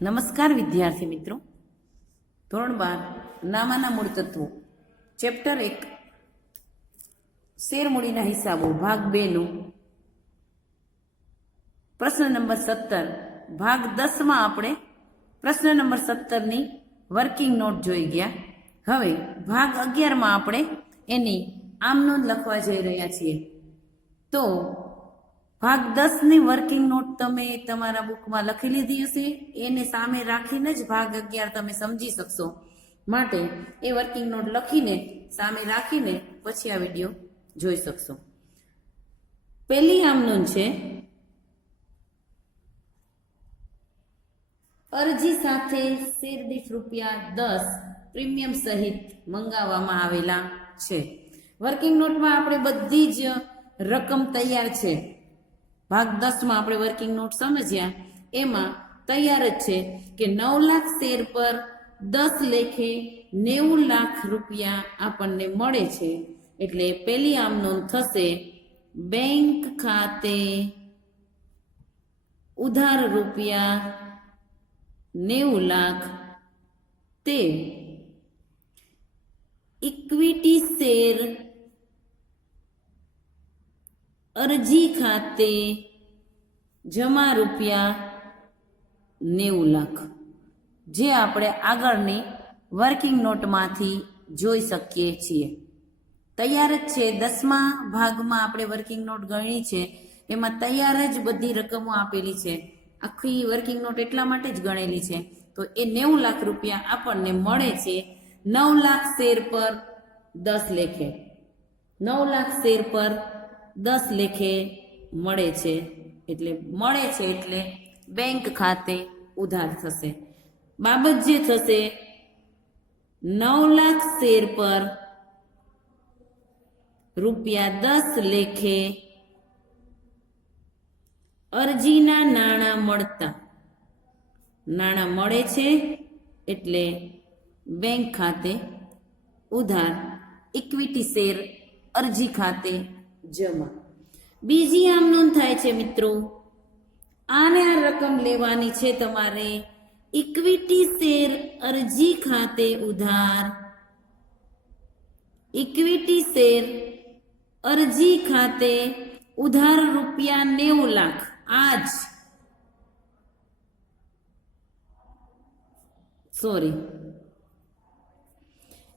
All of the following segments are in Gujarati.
નમસ્કાર વિદ્યાર્થી મિત્રો, ધોરણ 12 નામાના મૂળ તત્વો ચેપ્ટર 1 શેરમૂડીના હિસાબો ભાગ 2 નું પ્રશ્ન નંબર 17 ભાગ 10 માં આપણે પ્રશ્ન નંબર 17 ની વર્કિંગ નોટ જોઈ ગયા. હવે ભાગ 11 માં આપણે એની આમનોંધ લખવા જઈ રહ્યા છીએ. તો ભાગ 10 ની વર્કિંગ નોટ તમે તમારા બુકમાં લખી લીધી હશે, એને સામે રાખીને જ ભાગ 11 તમે સમજી શકશો. માટે એ વર્કિંગ નોટ લખીને સામે રાખીને પછી આ વિડીયો જોઈ શકશો. પહેલી આમનોંધ છે, અરજી સાથે શેરદીઠ ₹10 પ્રીમિયમ સહિત મંગાવવામાં આવેલા છે. વર્કિંગ નોટમાં આપણે બધી જ રકમ તૈયાર છે. ભાગ 10 માં આપણે વર્કિંગ નોટ સમજ્યા, એમાં તૈયાર જ છે કે 9 લાખ શેર પર 10 લેખે 90 લાખ રૂપિયા આપણને મળે છે. એટલે પહેલી આમ નોંધ થશે, બેંક ખાતે ઉધાર ₹90 લાખ તે ઇક્વિટી શેર અરજી ખાતે જમા ₹90 લાખ, જે આપણે આગળની વર્કિંગ નોટમાંથી જોઈ શકીએ છીએ. તૈયાર જ છે. 10મા ભાગમાં આપણે વર્કિંગ નોટ ગણી છે, એમાં તૈયાર જ બધી રકમો આપેલી છે. આખી વર્કિંગ નોટ એટલા માટે જ ગણેલી છે. તો એ 90 લાખ રૂપિયા આપણને મળે છે 9 લાખ શેર પર 10 લેખે. 9 લાખ શેર પર 10 લેખે મળે છે. એટલે બેંક ખાતે ઉધાર થશે. બાબત જે થશે, 9 લાખ શેર પર ₹10 લેખે અરજીના નાણાં મળતા, નાણાં મળે છે એટલે બેંક ખાતે ઉધાર, ઇક્વિટી શેર અરજી ખાતે જમા. બીજી આમ નોંધ થાય છે મિત્રો, આને આ રકમ લેવાની છે તમારે ઇક્વિટી શેર અરજી ખાતે ઉધાર, ઇક્વિટી શેર અરજી ખાતે ઉધાર ₹90 લાખ.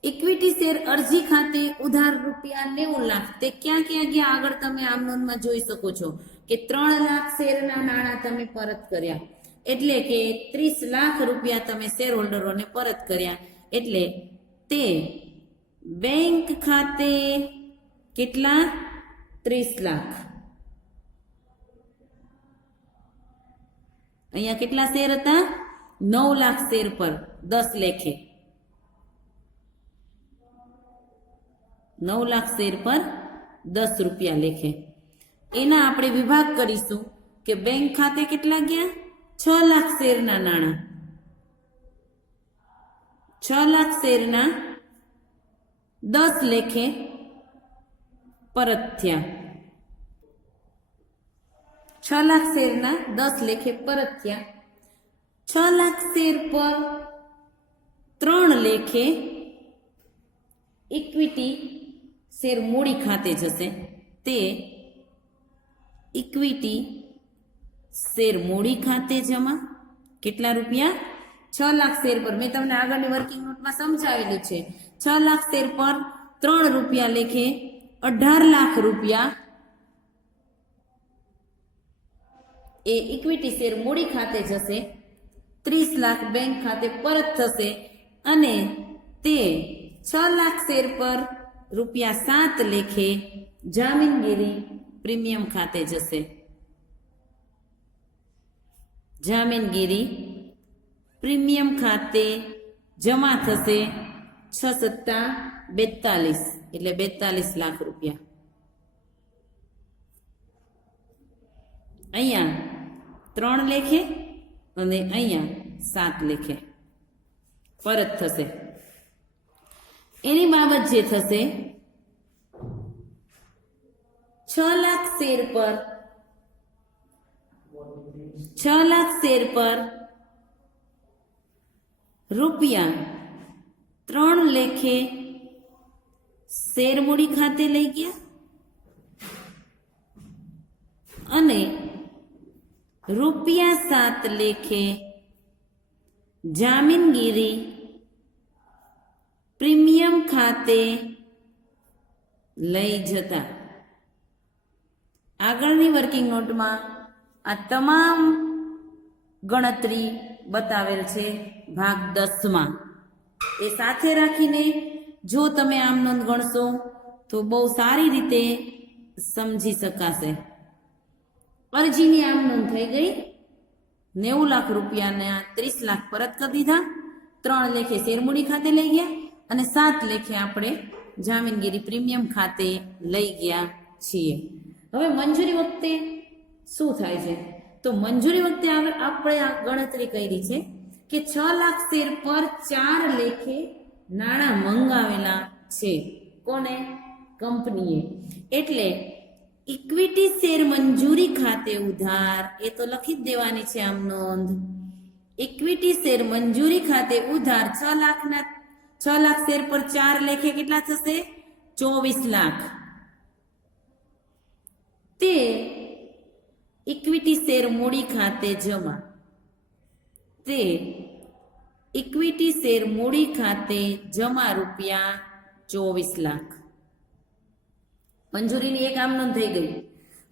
ઇક્વિટી શેર અરજી ખાતે ઉધાર ₹90 લાખ. તે ક્યાં ક્યાં ગયા આગળ તમે આમ નોંધમાં જોઈ શકો છો કે 3 લાખ શેરના નાણાં તમે પરત કર્યા, એટલે કે 30 લાખ રૂપિયા તમે શેર હોલ્ડરોને પરત કર્યા. એટલે તે બેંક ખાતે કેટલા? 30 લાખ. અહીંયા કેટલા શેર હતા? 9 લાખ શેર પર 10 લેખે. 9 લાખ શેર પર 10 રૂપિયા લેખે. એના આપણે વિભાગ કરીશું કે બેંક ખાતે કેટલા ગયા? 6 લાખ શેરના નાણાં. 6 લાખ શેરના 10 લેખે પરત થયા. 6 લાખ શેરના 10 લેખે પરત થયા. 6 લાખ શેર પર 3 લેખે ઇક્વિટી શેર મૂડી ખાતે જશે. તે ઇક્વિટી શેર મૂડી ખાતે જમા. કેટલા રૂપિયા? 6 લાખ શેર પર. મેં તમને આગળની વર્કિંગ નોટમાં સમજાવેલું છે. 6 લાખ શેર પર 3 રૂપિયા લેખે 18 લાખ રૂપિયા એ ઇક્વિટી શેર મૂડી ખાતે જશે. 30 લાખ બેંક ખાતે પરત થશે અને તે 6 લાખ શેર પર ₹7 લેખે જામીનગીરી પ્રીમિયમ ખાતે જશે. જામીનગીરી પ્રીમિયમ ખાતે જમા થશે. 6 સત્તા 42, એટલે 42 લાખ રૂપિયા. અહીંયા 3 લેખે અને અહીંયા 7 લેખે પરત થશે. એની બાબત જે થશે, 6 લાખ શેર પર 6 લાખ શેર પર ₹3 લેખે શેર મૂડી ખાતે લઈ ગયા અને ₹7 લેખે જામીનગીરી પ્રીમિયમ ખાતે લઈ જતા. આગળની વર્કિંગ નોટમાં આ તમામ ગણતરી બતાવેલ છે ભાગ 10માં. એ સાથે રાખીને જો તમે આમ નોંધ ગણશો તો બહુ સારી રીતે સમજી શકાશે. અરજીની આમ નોંધ થઈ ગઈ. 90 લાખ રૂપિયાના 30 લાખ પરત કરી દીધા. 3 લેખે શેરમૂડી ખાતે લઈ ગયા અને 7 લેખે આપણે જામીનગીરી પ્રીમિયમ ખાતે લઈ ગયા છીએ. હવે મંજૂરી વખતે શું થાય છે? તો મંજૂરી વખતે આપણે આ ગણતરી કરી છે કે 6 લાખ શેર પર 4 લેખે નાણાં મંગાવેલા છે. કોને? કંપનીએ. એટલે ઇક્વિટી શેર મંજૂરી ખાતે ઉધાર, એ તો લખી જ દેવાની છે આમ નોંધ. ઇક્વિટી શેર મંજૂરી ખાતે ઉધાર 6 લાખ શેર પર 4 લેખે કેટલા થશે? 24 લાખ. તે ઇક્વિટી શેર મૂડી ખાતે જમા. તે ઇક્વિટી શેર મૂડી ખાતે જમા ₹24 લાખ. મંજૂરીની એક આમ નોંધ થઈ ગઈ.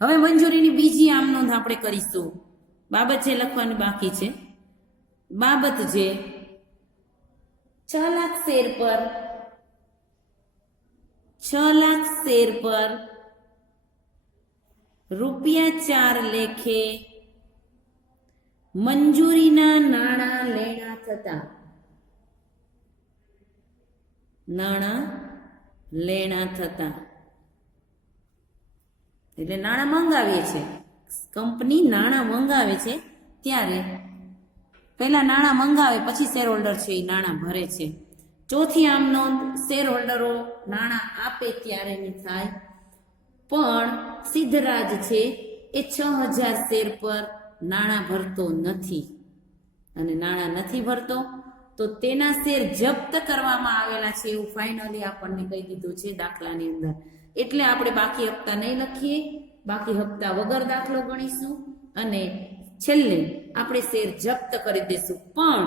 હવે મંજૂરીની બીજી આમ નોંધ આપણે કરીશું. બાબત જે લખવાની બાકી છે. બાબત જે 6 લાખ શેર પર ₹4 લેખે મંજૂરીના નાણાં લેણા થતા. એટલે નાણાં મંગાવીએ છે, કંપની નાણાં મંગાવે છે ત્યારે પહેલા નાણાં મંગાવે પછી શેર હોલ્ડર છે એ નાણાં ભરે છે. ચોથી આમ નોંધ શેર હોલ્ડરો નાણાં આપે ત્યારેની થાય. પણ સિદ્ધરાજ છે એ 6000 શેર પર નાણાં ભરતો નથી અને નાણાં નથી ભરતો તો તેના શેર જપ્ત કરવામાં આવેલા છે એવું ફાઇનલી આપણને કહી દીધું છે દાખલાની અંદર. એટલે આપણે બાકી હપ્તા નહીં લખીએ, બાકી હપ્તા વગર દાખલો ગણીશું અને છેલ્લે આપણે શેર જપ્ત કરી દઈશું. પણ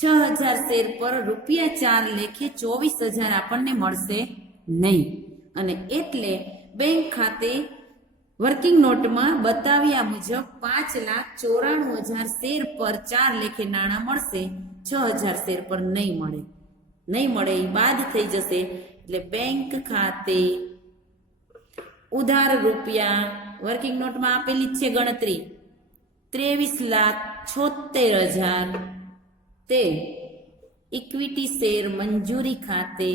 6000 શેર પર ₹4 લેખે 24000 આપણને મળશે નહીં. અને એટલે બેંક ખાતે વર્કિંગ નોટમાં બતાવ્યા મુજબ 5,94,000 શેર પર 4 લેખે નાણાં મળશે. 6000 શેર પર નહીં મળે એ બાદ થઈ જશે. એટલે બેંક ખાતે ઉધાર રૂપિયા વર્કિંગ નોટમાં આપેલી જ છે ગણતરી 23,76,000 તે ઇક્વિટી શેર મંજૂરી ખાતે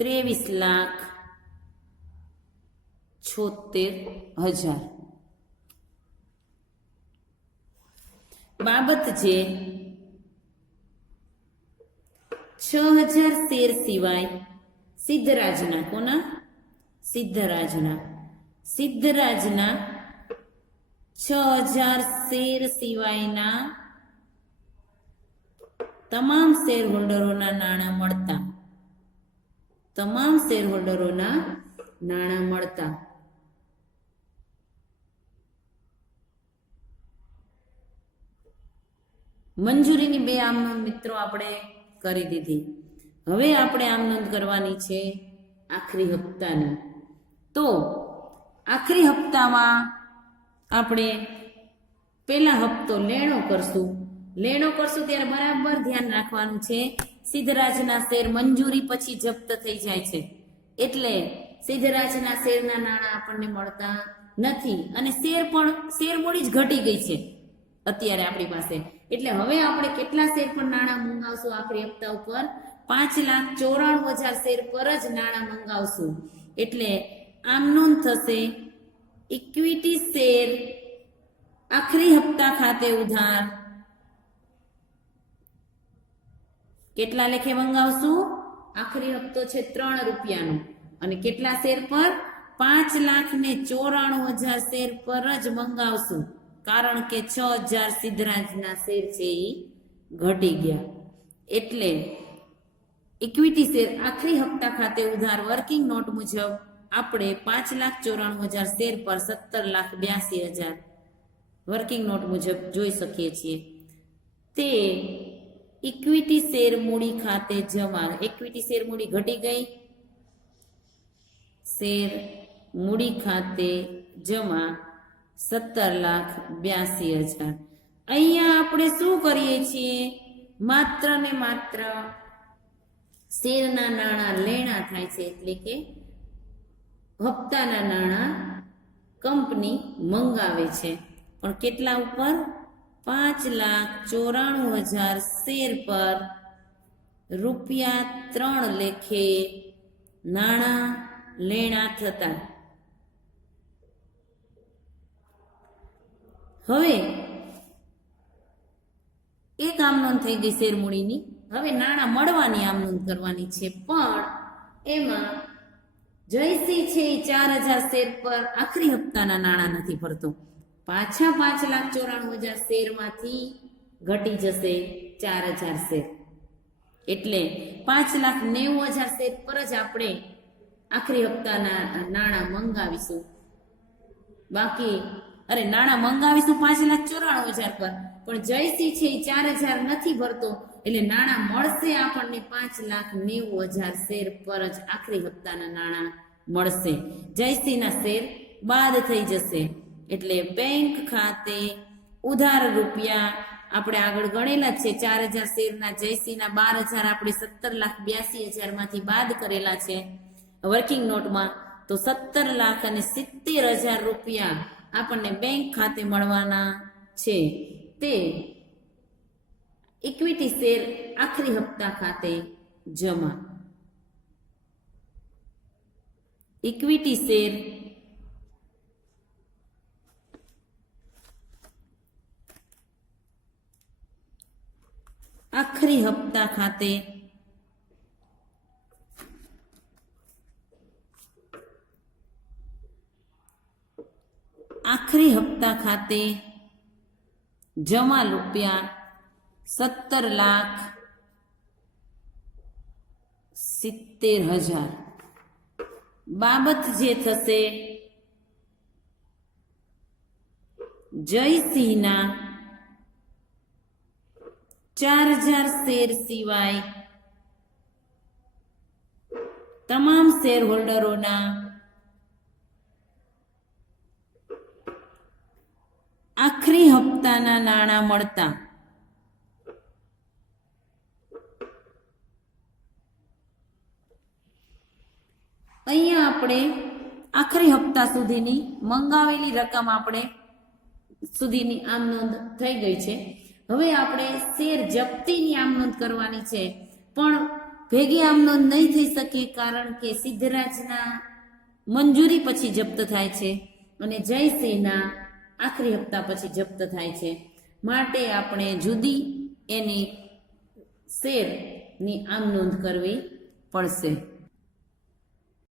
₹23,76,000. બાબત જે 6000 શેર સિવાય સિદ્ધરાજના કોના? સિદ્ધરાજના 6000 શેર સિવાયના તમામ શેર હોલ્ડરોના નાણાં મળતા. મંજૂરીની 2 આમ નોંધ મિત્રો આપણે કરી દીધી. હવે આપણે આમ નોંધ કરવાની છે આખરી હપ્તાની. તો આખરી હપ્તામાં આપણે પહેલા હપ્તો લેણો કરશું ત્યારે બરાબર ધ્યાન રાખવાનું છે. સિદ્ધરાજના શેર મંજૂરી પછી જપ્ત થઈ જાય છે એટલે સિદ્ધરાજના શેરના નાણાં આપણને મળતા નથી અને શેર મૂડી જ ઘટી ગઈ છે અત્યારે આપણી પાસે. એટલે હવે આપણે કેટલા શેર પર નાણાં મંગાવશું? આખરી હપ્તા ઉપર 5,94,000 શેર પર જ નાણાં મંગાવશું. એટલે આમ નોંધ થશે ઇક્વિટી શેર આખરી હપ્તા ખાતે ઉધાર કેટલા લેખે મંગાવશું? આખરી હપ્તો છે ₹3 અને કેટલા શેર પર? 5,94,000 શેર પર જ મંગાવશું. કારણ કે 6,000 સિદ્ધરાજના શેર છે એ ઘટી ગયા. એટલે ઇક્વિટી શેર આખરી હપ્તા ખાતે ઉધાર વર્કિંગ નોટ મુજબ આપણે 5,94,000 શેર પર 17,82,000 વર્કિંગ નોટ મુજબ જોઈ શકીએ છીએ. તે ઇક્વિટી શેર મૂડી ખાતે જમા. ઇક્વિટી શેર મૂડી ઘટી ગઈ, શેર મૂડી ખાતે જમા 17,82,000. અહીંયા આપણે શું કરીએ છીએ? માત્ર ને માત્ર શેરના નાણાં લેણા થાય છે, એટલે કે હપ્તાના નાણાં કંપની મંગાવે છે. પણ કેટલા ઉપર? 5,94,000 શેર પર ₹3 લેખે નાણાં લેણા થતા. હવે એક આમનોંધ થઈ ગઈ શેર મૂડીની. હવે નાણાં મળવાની આમનોંધ કરવાની છે, પણ એમાં જયસિંહ છે એ 4,000 શેર પર આખરી હપ્તાના નાણાં નથી ભરતો. પાછા 5,94,000 શેરમાંથી ઘટી જશે 4,000 શેર. એટલે 5,90,000 શેર પર જ આપણે આખરી હપ્તાના નાણાં મંગાવીશું. નાણાં મંગાવીશું 5,94,000 પર, પણ જયસિંહ છે એ 4,000 નથી ભરતો, એટલે નાણાં મળશે આપણને 5,90,000 શેર પર જ આખરી હપ્તાના નાણાં મળશે. જયસિંહના શેર બાદ થઈ જશે. એટલે બેંક ખાતે ઉધાર રૂપિયા આપણે આગળ ગણેલા છે. 4,000 શેરના જયસિંહના 12,000 આપણે 17,82,000 માંથી બાદ કરેલા છે વર્કિંગ નોટમાં. તો 17,70,000 રૂપિયા આપણને બેંક ખાતે મળવાના છે. તે ઇક્વિટી શેર આખરી હપ્તા ખાતે જમા. ઇક્વિટી શેર આખરી હપ્તા ખાતે જમા રૂપિયા 17,70,000. બાબત જે થશે જયસિંહના 4,000 શેર સિવાય તમામ શેર હોલ્ડરોના આખરી હપ્તાના નાણાં મળતા. અહીંયા આપણે આખરી હપ્તા સુધીની મંગાવેલી રકમ આપણે સુધીની આમ નોંધ થઈ ગઈ છે. હવે આપણે શેર જપ્તીની આમ નોંધ કરવાની છે, પણ ભેગી આમ નોંધ નહીં થઈ શકે, કારણ કે સિદ્ધરાજના મંજૂરી પછી જપ્ત થાય છે અને જયસિંહના આખરી હપ્તા પછી જપ્ત થાય છે. માટે આપણે જુદી એની શેરની આમ નોંધ કરવી પડશે.